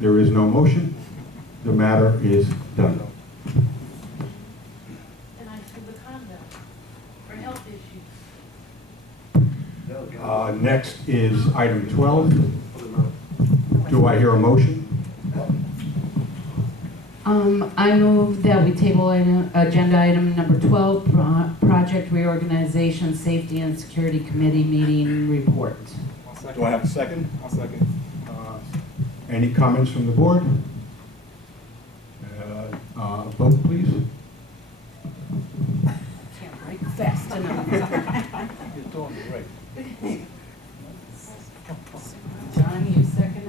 there is no motion. The matter is done. And I sue the condo for health issues. Next is item 12. Do I hear a motion? I move that we table agenda item number 12, Project Reorganization, Safety and Security Committee meeting report. Do I have a second? I'll second. Any comments from the board? Vote, please. Can't write fast enough. You're doing great. John, you seconded?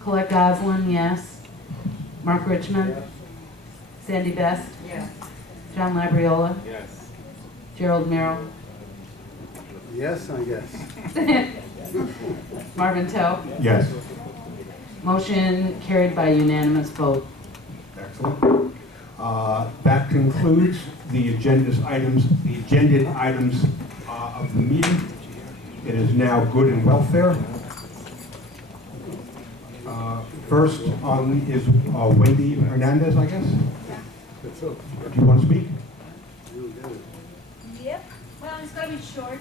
Colette Goslin, yes. Mark Richmond? Sandy Best? Yes. John Labriola? Yes. Gerald Merrill? Yes, I guess. Marvin Tell? Yes. Motion carried by unanimous vote. Excellent. That concludes the agenda items of the meeting. It is now good and welfare. First on is Wendy Hernandez, I guess. Do you want to speak? Yep. Well, it's going to be short. I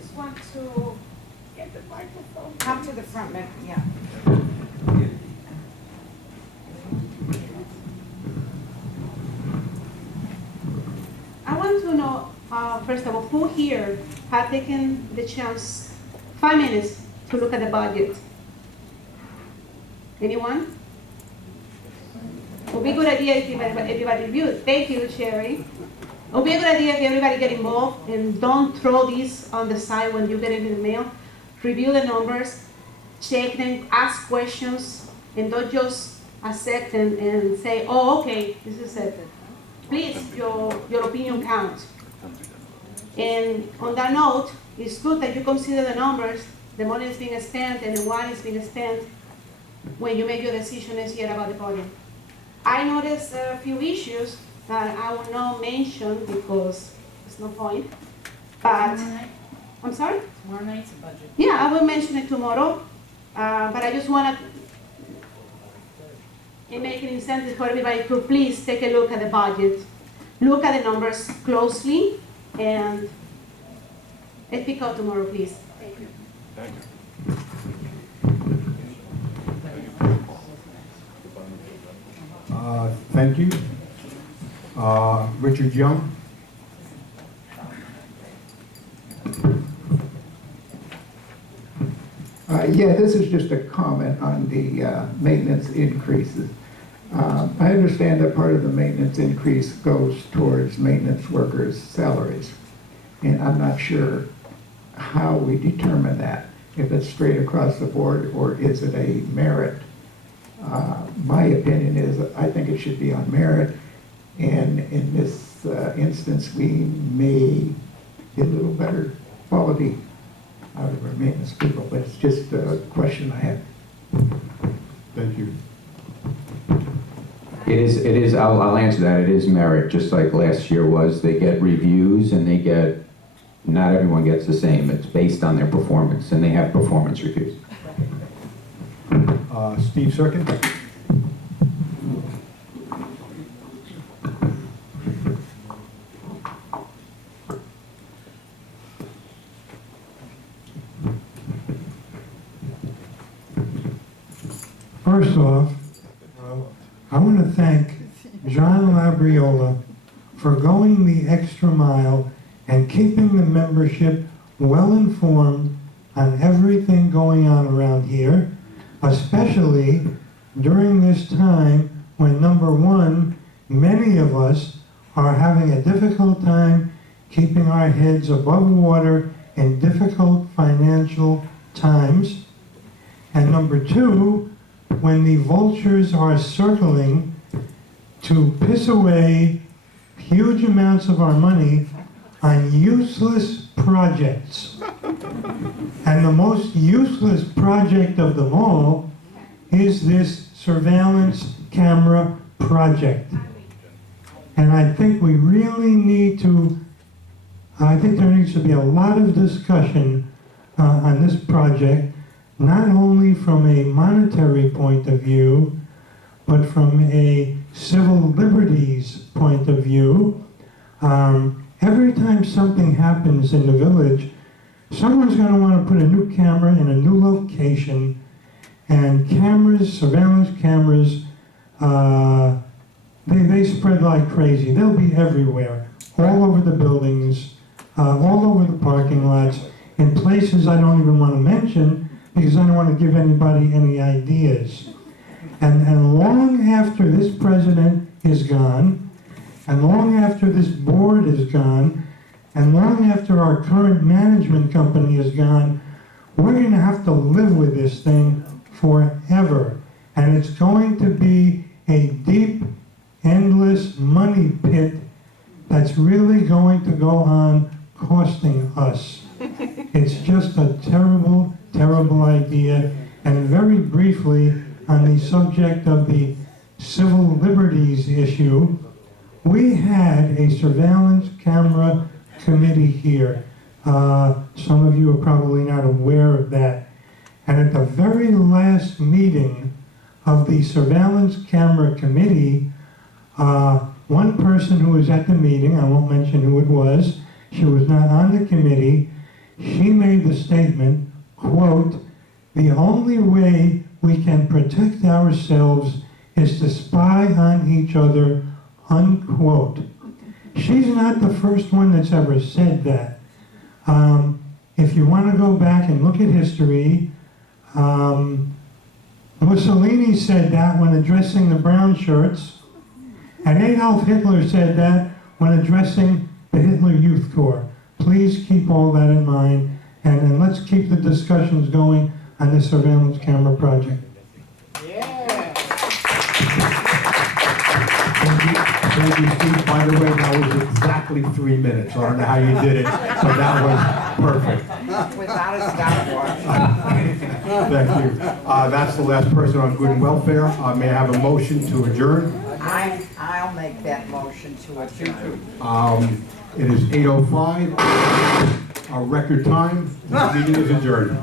just want to get the microphone. Come to the front, yeah. I want to know, first of all, who here had taken the chance, 5 minutes, to look at the budget? Anyone? It would be a good idea if everybody reviewed. Thank you, Sherry. It would be a good idea if everybody get involved and don't throw these on the side when you get it in the mail. Review the numbers, check them, ask questions, and don't just accept and say, oh, okay, this is it. Please, your opinion counts. And on that note, it's good that you consider the numbers, the money is being spent, and why it's being spent when you make your decision next year about the budget. I noticed a few issues that I will not mention because there's no point. But, I'm sorry? Tomorrow night's a budget. Yeah, I will mention it tomorrow. But I just want to make an incentive for everybody to please take a look at the budget. Look at the numbers closely and speak out tomorrow, please. Thank you. Thank you. Thank you. Richard Young. Yeah, this is just a comment on the maintenance increases. I understand that part of the maintenance increase goes towards maintenance workers' salaries. And I'm not sure how we determine that, if it's straight across the board or is it a merit. My opinion is I think it should be on merit. And in this instance, we may get a little better quality out of our maintenance people, but it's just a question I have. Thank you. It is, I'll answer that. It is merit, just like last year was. They get reviews and they get, not everyone gets the same. It's based on their performance and they have performance reviews. Steve Serkin. First off, I want to thank John Labriola for going the extra mile and keeping the membership well informed on everything going on around here, especially during this time when, number one, many of us are having a difficult time keeping our heads above water in difficult financial times, and number two, when the vultures are circling to piss away huge amounts of our money on useless projects. And the most useless project of them all is this surveillance camera project. And I think we really need to I think there needs to be a lot of discussion on this project, not only from a monetary point of view, but from a civil liberties point of view. Every time something happens in the village, someone's going to want to put a new camera in a new location, and cameras, surveillance cameras, they spread like crazy. They'll be everywhere, all over the buildings, all over the parking lots, in places I don't even want to mention because I don't want to give anybody any ideas. And long after this president is gone, and long after this board is gone, and long after our current management company is gone, we're going to have to live with this thing forever. And it's going to be a deep, endless money pit that's really going to go on costing us. It's just a terrible, terrible idea. And very briefly, on the subject of the civil liberties issue, we had a surveillance camera committee here. Some of you are probably not aware of that. And at the very last meeting of the surveillance camera committee, one person who was at the meeting, I won't mention who it was, she was not on the committee, she made the statement, quote, "The only way we can protect ourselves is to spy on each other," unquote. She's not the first one that's ever said that. If you want to go back and look at history, Mussolini said that when addressing the brown shirts, and Adolf Hitler said that when addressing the Hitler Youth Corps. Please keep all that in mind, and let's keep the discussions going on this surveillance camera project. Thank you, Steve. By the way, that was exactly 3 minutes. I don't know how you did it, but that was perfect. Without a stopwatch. Thank you. That's the last person on good and welfare. May I have a motion to adjourn? I'll make that motion to adjourn. It is 8:05, our record time. This meeting is adjourned.